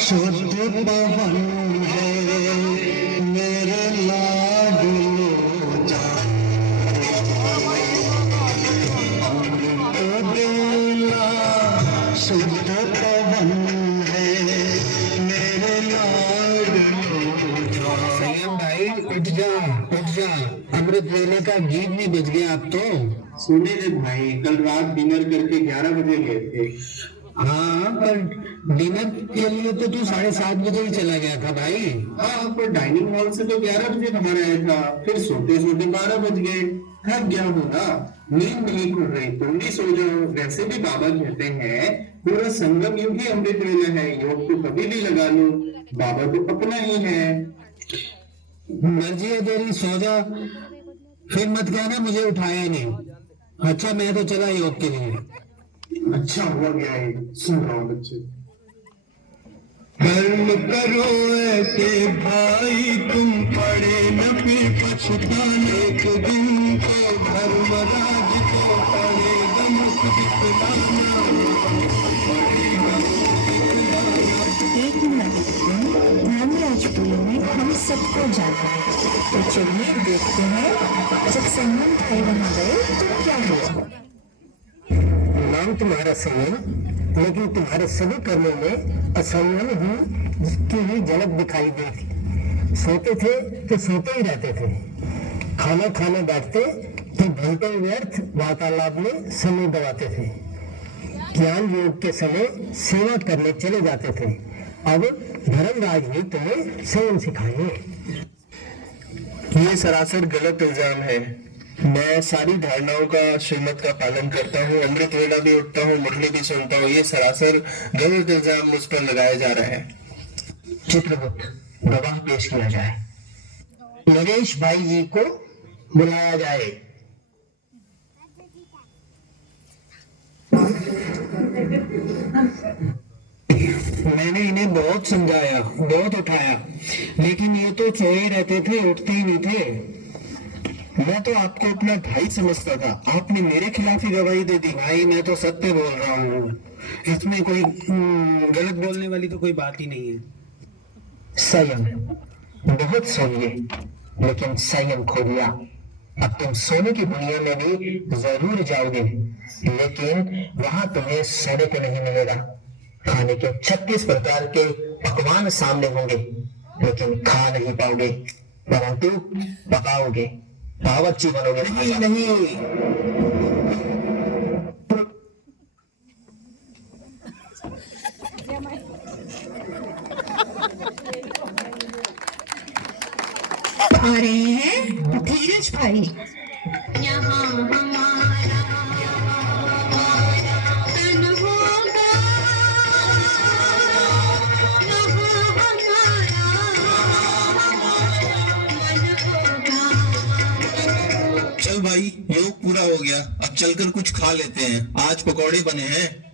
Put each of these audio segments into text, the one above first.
शुद्ध पवन है मेरे लाडलो जान, अमृत बेला शुद्ध पवन है मेरे लाडलो जान। संयम भाई उठ जा उठ जा, अमृत वेले का गीत भी बज गया अब तो। सुने रे भाई, कल रात डिनर करके 11 बजे गए थे। हाँ पर डिनर के लिए तो तू 7:30 बजे ही चला गया था भाई। हाँ पर डाइनिंग हॉल से तो 11 बजे हमारे आया था, फिर सोते सोते 12 बज गए। थक गया हूँ ना, नींद नहीं खुल रही, तुम भी सो जाओ। वैसे भी बाबा कहते हैं पूरा संगम युग ही अमृत वेला है, योग तो कभी भी लगा लो, बाबा तो अपना ही है। मर्जी है तेरी, सो जा। फिर मत कहना मुझे उठाया नहीं। अच्छा मैं तो चला योग के लिए। अच्छा हुआ गया है, सुन रहा हूँ बच्चे। कर्म करो ऐसे भाई तुम पड़े न फिर पछताने के दिन को, धर्मराज को पड़ेगा मुख दिखलाना, पड़ेगा एक मिनट धर्मराजपुरी में हम सबको जाना है, तो चलिए देखते हैं जब संगम भाई वहां गए तो क्या हुआ। नाम तुम्हारा संयम, लेकिन तुम्हारे सभी कर्मों में असंयम की झलक दिखाई दी थी। सोते थे तो सोते ही रहते थे, खाना खाने बैठते तो घंटों व्यर्थ वार्तालाप में समय गवाते थे, ज्ञान योग के समय सेवा करने चले जाते थे। अब धर्मराज भी तुम्हें संयम सिखाएंगे। ये सरासर गलत इल्जाम है। मैं सारी धारणाओं का, श्रीमत का पालन करता हूँ, अमृत वेला भी उठता हूँ, मुरली भी सुनता हूँ। ये सरासर गलत इल्जाम मुझ पर लगाया जा रहा है। चित्रगुप्त, गवाह पेश किया जाए। नरेश भाई जी को बुलाया जाए। मैंने इन्हें बहुत समझाया, बहुत उठाया, लेकिन ये तो सोए रहते थे, उठते ही नहीं थे। मैं तो आपको अपना भाई समझता था, आपने मेरे खिलाफ ही गवाही दे दी। भाई मैं तो सत्य बोल रहा हूँ, इसमें कोई गलत बोलने वाली तो कोई बात ही नहीं है। संयम, बहुत सोइए, लेकिन संयम खो दिया। अब तुम सोने की दुनिया में भी जरूर जाओगे, लेकिन वहां तुम्हें सोने को नहीं मिलेगा। खाने के 36 प्रकार के पकवान सामने होंगे, लेकिन खा नहीं पाओगे, परंतु पकाओगे, बावर्ची बनोगे। नहीं आ रहे हैं धीरज भाई। यहाँ हमारा तन होगा, यहाँ हमारा मन होगा। चल भाई, योग पूरा हो गया, अब चलकर कुछ खा लेते हैं। आज पकौड़े बने हैं।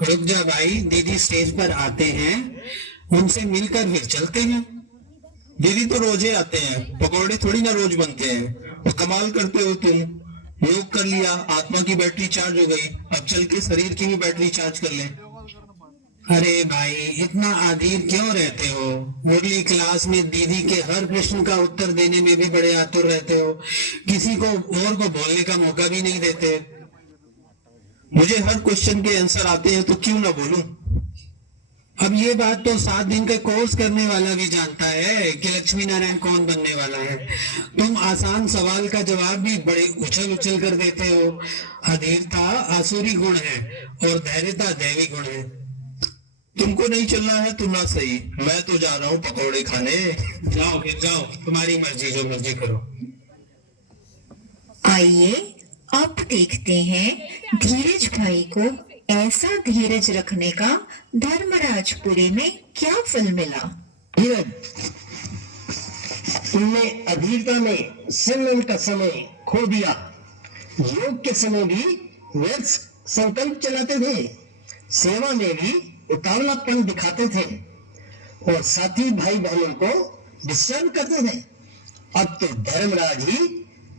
रुक जा भाई, दीदी स्टेज पर आते हैं, उनसे मिलकर फिर चलते हैं। दीदी तो रोजे आते हैं, पकौड़े थोड़ी ना रोज बनते हैं। और कमाल करते हो तुम, योग कर लिया, आत्मा की बैटरी चार्ज हो गई, अब चल के शरीर की भी बैटरी चार्ज कर ले। अरे भाई इतना आदीर क्यों रहते हो? मुरली क्लास में दीदी के हर प्रश्न का उत्तर देने में भी बड़े आतुर रहते हो, किसी को और को बोलने का मौका भी नहीं देते। मुझे हर क्वेश्चन के आंसर आते हैं तो क्यों ना बोलूं। अब ये बात तो 7 दिन का कोर्स करने वाला भी जानता है कि लक्ष्मी नारायण कौन बनने वाला है। तुम आसान सवाल का जवाब भी बड़े उछल उछल कर देते हो। अधीरता आसुरी गुण है और धैर्यता दैवी गुण है। तुमको नहीं चलना है तो ना सही, मैं तो जा रहा हूँ पकौड़े खाने। जाओ फिर जाओ, तुम्हारी मर्जी, जो मर्जी करो। आइए अब देखते हैं धीरज भाई को ऐसा धीरज रखने का धर्मराजपुरी में क्या फल मिला। धीरज, तुमने अधीरता में संयम का समय खो दिया। योग के समय भी व्यर्थ संकल्प चलाते थे, सेवा में भी उतावलापन दिखाते थे और साथी भाई बहनों को डिस्टर्ब करते थे। अब तो धर्मराज ही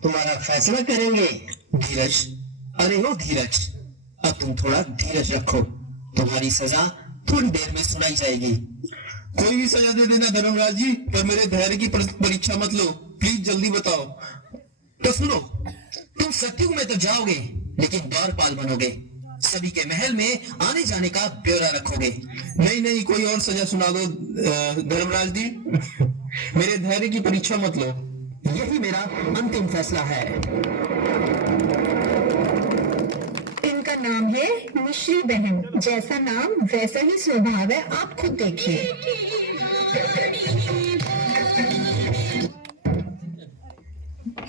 तुम्हारा फैसला करेंगे। धीरज, अरे हो धीरज, अब तुम थोड़ा धीरज रखो, तुम्हारी सजा थोड़ी देर में सुनाई जाएगी। कोई भी सजा दे देना धर्मराज जी, पर मेरे धैर्य की परीक्षा मत लो, प्लीज जल्दी बताओ। तो सुनो, तुम सतयुग में तो जाओगे लेकिन द्वारपाल बनोगे, सभी के महल में आने जाने का ब्यौरा रखोगे। नहीं नहीं, कोई और सजा सुना दो धर्मराज जी, मेरे धैर्य की परीक्षा मत लो। यही मेरा अंतिम फैसला है। इनका नाम है मिश्री बहन। जैसा नाम वैसा ही स्वभाव है, आप खुद देखिए।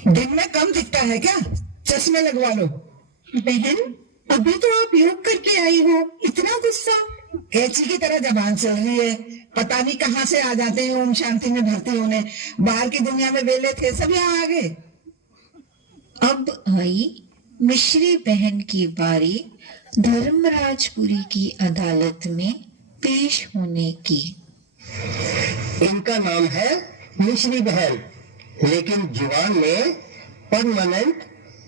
दिन में कम दिखता है क्या? चश्मे लगवा लो। बहन, अभी तो आप योग करके आई हो, इतना गुस्सा? कैची की तरह जबान चल रही है, पता नहीं कहाँ से आ जाते हैं ओम शांति में भर्ती होने। बाहर की दुनिया में वेले थे, सब यहाँ आ गए। अब आई मिश्री बहन की बारी धर्मराजपुरी की अदालत में पेश होने की। इनका नाम है मिश्री बहन, लेकिन जुबान में परमानेंट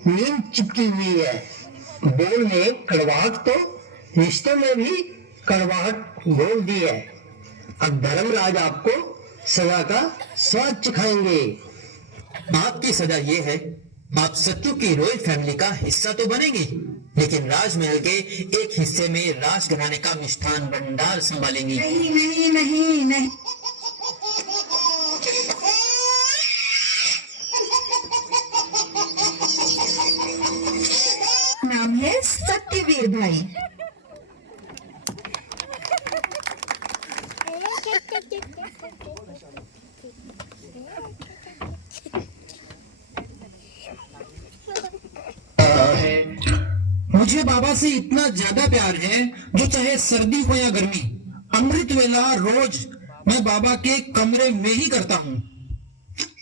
नींद चिपकी हुई है। बोल में कड़वाहट तो रिश्तों में भी कड़वाहट बोल दी है। अब धर्मराज आपको सजा का स्वाद चखाएंगे। आपकी सजा ये है, आप सत्यु की रॉयल फैमिली का हिस्सा तो बनेंगे, लेकिन राजमहल के एक हिस्से में राजघराने का मिष्ठान भंडार संभालेंगी। नहीं नहीं नहीं नहीं, नाम है सत्यवीर भाई। मुझे बाबा से इतना ज्यादा प्यार है, जो चाहे सर्दी हो या गर्मी, अमृत वेला रोज मैं बाबा के कमरे में ही करता हूँ।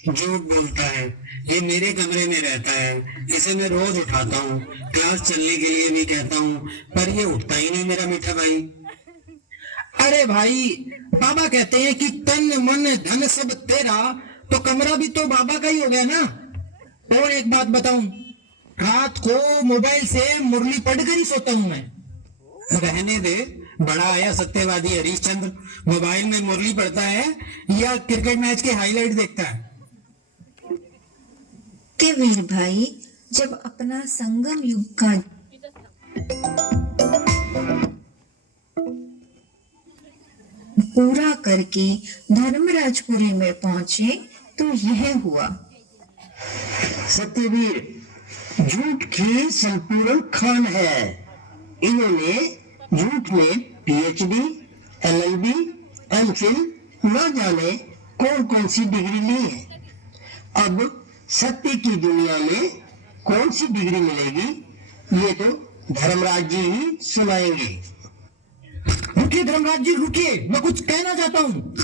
झूठ बोलता है, ये मेरे कमरे में रहता है, इसे मैं रोज उठाता हूँ, क्लास चलने के लिए भी कहता हूँ, पर ये उठता ही नहीं मेरा मीठा भाई। अरे भाई, बाबा कहते हैं कि तन मन धन सब तेरा, तो कमरा भी तो बाबा का ही हो गया ना। और एक बात बताऊं, रात को मोबाइल से मुरली पढ़कर ही सोता हूं मैं। रहने दे, बड़ा आया सत्यवादी हरीशचंद्र मोबाइल में मुरली पढ़ता है या क्रिकेट मैच के हाईलाइट देखता है। सत्यवीर भाई जब अपना संगम युग का पूरा करके धर्मराजपुरी में पहुंचे तो यह हुआ। सत्यवीर झूठ की संपूर्ण खान है। इन्होंने झूठ में पीएचडी, एलएलबी, एमफिल न जाने कौन कौन सी डिग्री ली है। अब सत्य की दुनिया में कौन सी डिग्री मिलेगी, ये तो धर्मराज जी ही सुनाएंगे। रुकिए धर्मराज जी, रुकिए, मैं कुछ कहना चाहता हूँ।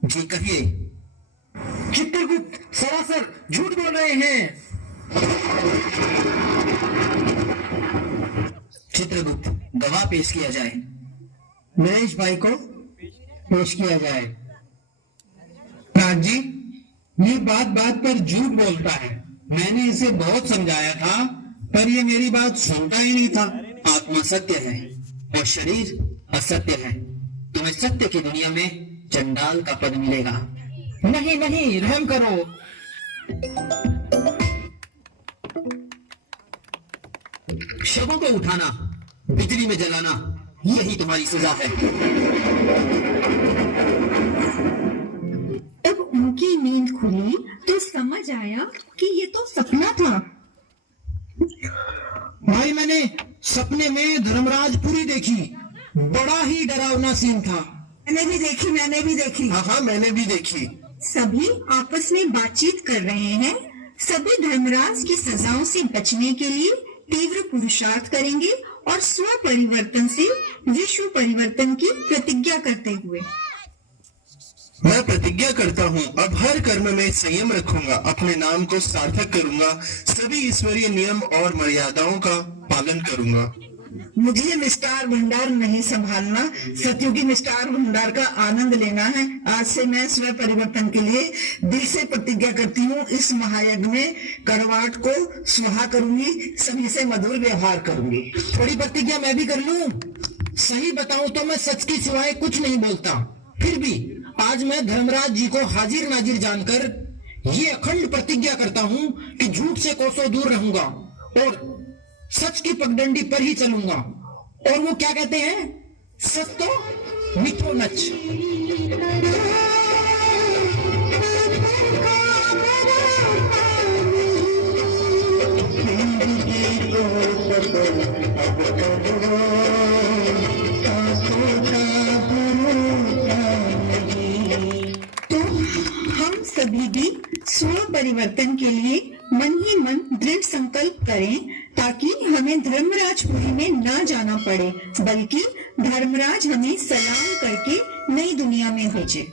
जी कहिए। चित्रगुप्त सरासर झूठ बोल रहे हैं। चित्रगुप्त, गवाह पेश किया जाए। नरेश भाई को पेश किया जाए। राज जी, ये बात बात पर झूठ बोलता है, मैंने इसे बहुत समझाया था, पर ये मेरी बात सुनता ही नहीं था। आत्मा सत्य है और शरीर असत्य है। तुम्हें सत्य की दुनिया में चंडाल का पद मिलेगा। नहीं नहीं, रहम करो। शवों को उठाना, बिजली में जलाना, यही तुम्हारी सजा है। जब उनकी नींद खुली तो समझ आया कि ये तो सपना था। भाई, मैंने सपने में धर्मराजपुरी देखी, बड़ा ही डरावना सीन था। मैंने भी देखी। हाँ, मैंने भी देखी। सभी आपस में बातचीत कर रहे हैं। सभी धर्मराज की सजाओं से बचने के लिए तीव्र पुरुषार्थ करेंगे और स्व परिवर्तन से विश्व परिवर्तन की प्रतिज्ञा करते हुए। मैं प्रतिज्ञा करता हूँ, अब हर कर्म में संयम रखूंगा, अपने नाम को सार्थक करूंगा, सभी ईश्वरीय नियम और मर्यादाओं का पालन करूंगा। मुझे मिष्टार भंडार नहीं संभालना, सतयुगी मिष्टार भंडार का आनंद लेना है। आज से मैं स्व परिवर्तन के लिए दिल से प्रतिज्ञा करती हूँ। इस महायज्ञ में कड़वाहट को स्वाहा करूंगी, सभी से मधुर व्यवहार करूंगी। थोड़ी प्रतिज्ञा मैं भी कर लूं। सही बताऊं तो मैं सच की सिवाय कुछ नहीं बोलता। फिर भी आज मैं धर्मराज जी को हाजिर नाजिर जानकर ये अखंड प्रतिज्ञा करता हूं कि झूठ से कोसों दूर रहूंगा और सच की पगडंडी पर ही चलूंगा। और वो क्या कहते हैं, सच तो मीठो नच। तो हम सभी भी स्व परिवर्तन के लिए मन ही मन दृढ़ संकल्प करें, ताकि हमें धर्मराजपुरी में ना जाना पड़े, बल्कि धर्मराज हमें सलाम करके नई दुनिया में भेजे।